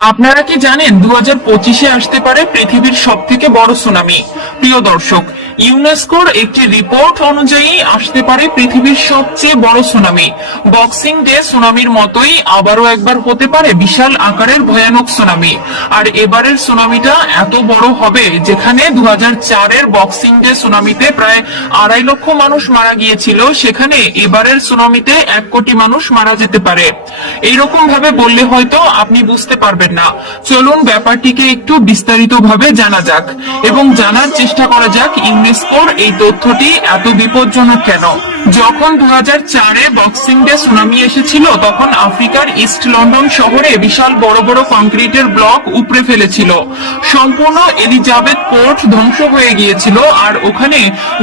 আপনারা কি জানেন দু হাজার পঁচিশে আসতে পারে পৃথিবীর সব থেকে বড় সুনামি? প্রিয় দর্শক, ইউনেস্কোর একটি রিপোর্ট অনুযায়ী আসতে পারে পৃথিবীর সবচেয়ে বড় সুনামি। বক্সিং ডে সুনামির মতোই আবারও একবার হতে পারে বিশাল আকারের ভয়ানক সুনামি। আর এবারের সুনামিটা এত বড় হবে যেখানে দু চারের বক্সিং ডে সুনামিতে প্রায় আড়াই লক্ষ মানুষ মারা গিয়েছিল, সেখানে এবারের সুনামিতে এক কোটি মানুষ মারা যেতে পারে। এইরকম ভাবে বললে হয়তো আপনি বুঝতে পারবেন না। চলুন ব্যাপারটিকে একটু বিস্তারিত ভাবে জানা যাক এবং জানার চেষ্টা করা যাক ইউনেস্কোর এই তথ্যটি এত বিপজ্জনক কেন। যখন দু চারে বক্সিং ডে সুনামি এসেছিল, তখন আফ্রিকার ইস্ট লন্ডন শহরে বিশাল বড় বড় কংক্রিটের ব্লক উপড়ে ফেলেছিল। সম্পূর্ণ এলিজাবেথ পোর্ট ধ্বংস হয়ে গিয়েছিল, আর ওখানে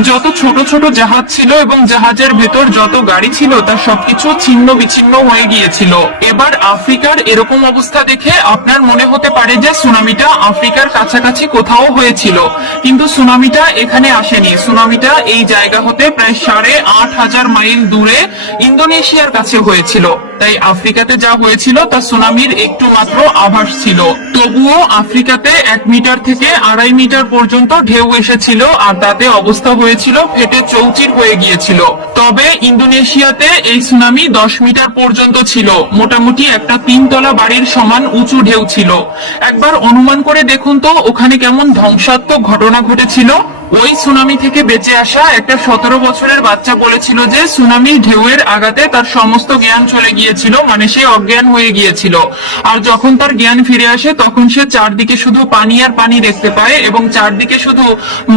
যত ছোট ছোট জাহাজ ছিল এবং জাহাজের ভেতর যত গাড়ি ছিল, তা সবকিছু ছিন্ন বিচ্ছিন্ন হয়ে গিয়েছিল। এবার আফ্রিকার এরকম অবস্থা দেখে আপনার মনে হতে পারে যে সুনামিটা আফ্রিকার কাছাকাছি কোথাও হয়েছিল। কিন্তু সুনামিটা এখানে আসেনি। সুনামিটা এই জায়গা হতে প্রায় সাড়ে আট হাজার মাইল দূরে ইন্দোনেশিয়ার কাছে হয়েছিল। তাই আফ্রিকাতে যা হয়েছিল তা সুনামির একটু মাত্র আভাস ছিল। তবুও আফ্রিকাতে এক মিটার থেকে আড়াই মিটার পর্যন্ত ঢেউ এসেছিল আর তাতে অবস্থা হয়েছিল ফেটে চৌচির হয়ে গিয়েছিল। তবে ইন্দোনেশিয়াতে এই সুনামি দশ মিটার পর্যন্ত ছিল। মোটামুটি একটা তিনতলা বাড়ির সমান উঁচু ঢেউ ছিল। একবার অনুমান করে দেখুন তো, ওখানে কেমন ধ্বংসাত্মক ঘটনা ঘটেছিল। ওই সুনামি থেকে বেঁচে আসা একটা সতেরো বছরের বাচ্চা বলেছিল যে সুনামির ঢেউয়ের আঘাতে তার সমস্ত জ্ঞান চলে গিয়েছিল মানে সে অজ্ঞান হয়ে গিয়েছিল। আর যখন তার জ্ঞান ফিরে আসে, তখন সে চারদিকে শুধু পানি আর পানি দেখতে পায় এবং চারদিকে শুধু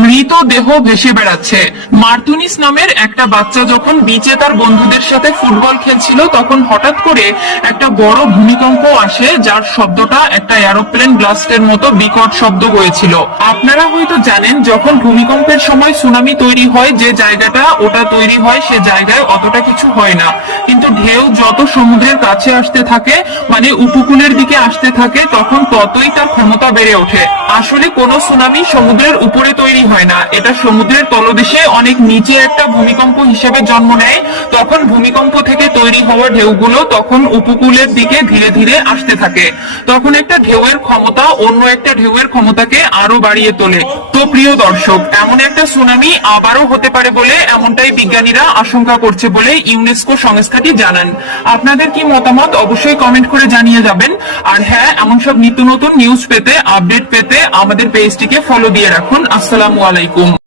মৃত দেহ ভেসে বেড়াচ্ছে। মার্তুনিস নামের একটা বাচ্চা যখন বিচে তার বন্ধুদের সাথে ফুটবল খেলছিল, তখন হঠাৎ করে একটা বড় ভূমিকম্প আসে, যার শব্দটা একটা এরোপ্লেন ব্লাস্টের মতো বিকট শব্দ হয়েছিল আপনারা হয়তো জানেন, যখন ভূমিকম্পের সময় সুনামি তৈরি হয়, যে জায়গাটা ওটা তৈরি হয়, সে জায়গায় অতটা কিছু হয় না। কিন্তু ঢেউ যত সমুদ্রের কাছে আসতে থাকে মানে উপকূলের দিকে আসতে থাকে, তখন ততই তার ক্ষমতা বেড়ে ওঠে। আসলে কোনো সুনামি সমুদ্রের উপরে তৈরি হয় না। এটা সমুদ্রের তলদেশে অনেক নিচে একটা ভূমিকম্প হিসেবে জন্ম নেয়। তখন ভূমিকম্প থেকে তৈরি হওয়া ঢেউগুলো তখন উপকূলের দিকে ধীরে ধীরে আসতে থাকে। তখন একটা ঢেউয়ের ক্ষমতা অন্য একটা ঢেউয়ের ক্ষমতাকে আরও বাড়িয়ে তোলে। তো প্রিয় দর্শক, এমন একটা সুনামি আবারও হতে পারে বলে এমনটাই বিজ্ঞানীরা আশঙ্কা করছে বলে ইউনেস্কো সংস্থাটি জানান। আপনাদের কি মতামত অবশ্যই কমেন্ট করে জানিয়ে যাবেন। আর হ্যাঁ এমন সব নিত্য নতুন নিউজ পেতে আপডেট পেতে আমাদের পেজটিকে ফলো দিয়ে রাখুন। আসসালামু আলাইকুম।